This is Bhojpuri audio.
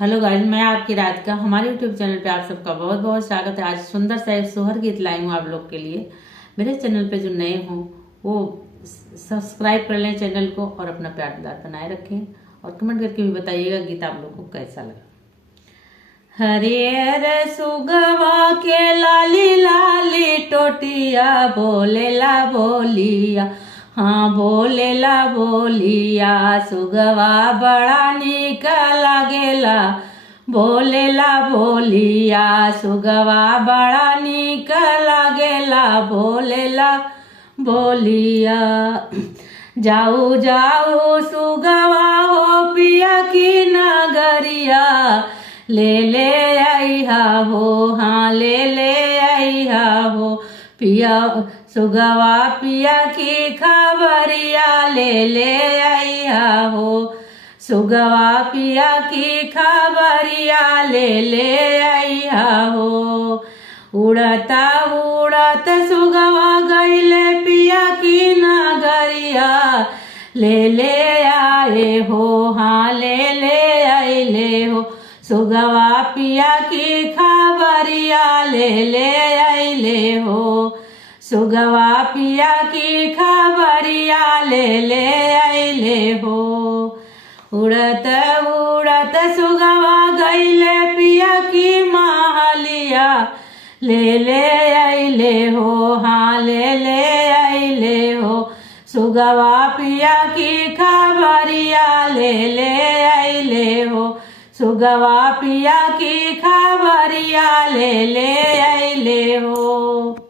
हेलो गाइस, मैं आपकी राधिका। हमारे यूट्यूब चैनल पे आप सबका बहुत बहुत स्वागत है। आज सुंदर सा एक सोहर गीत लाई हूँ आप लोग के लिए। मेरे चैनल पे जो नए हों वो सब्सक्राइब कर लें चैनल को और अपना प्यार दुलार बनाए रखें और कमेंट करके भी बताइएगा गीत आप लोग को कैसा लगा। हरियर सुगवा के लाली लाली टोटिया बोलेला बोलिया, हाँ बोलेला बोलिया। सुगवा बड़ा निक लागेला बोलेला बोलिया। सुगवा बड़ा निक लागेला बोलेला बोलिया। जाऊ जाऊ सुगवा हो पिया की नगरिया, ले आईहा हो, हाँ ले आईहा हो। पिया सुगवा पिया की खबरिया ले आईहा हो। सुगवा पिया की खबरिया ले आईहा हो। उड़ता उड़त सुगवा गईले पिया की नगरिया, ले आए हो, हाँ ले आइले हो। सुगवा पिया की खबरिया ले आइले हो। सुगवा पिया की खबरिया ले आइले हो। उड़त उड़त सुगवा गईले पिया की महलिया, ले आइले हो, हाँ ले आइले हो। सुगवा पिया की खबरिया ले आइले हो। सुगवा पिया की खबरिया ले आइले हो।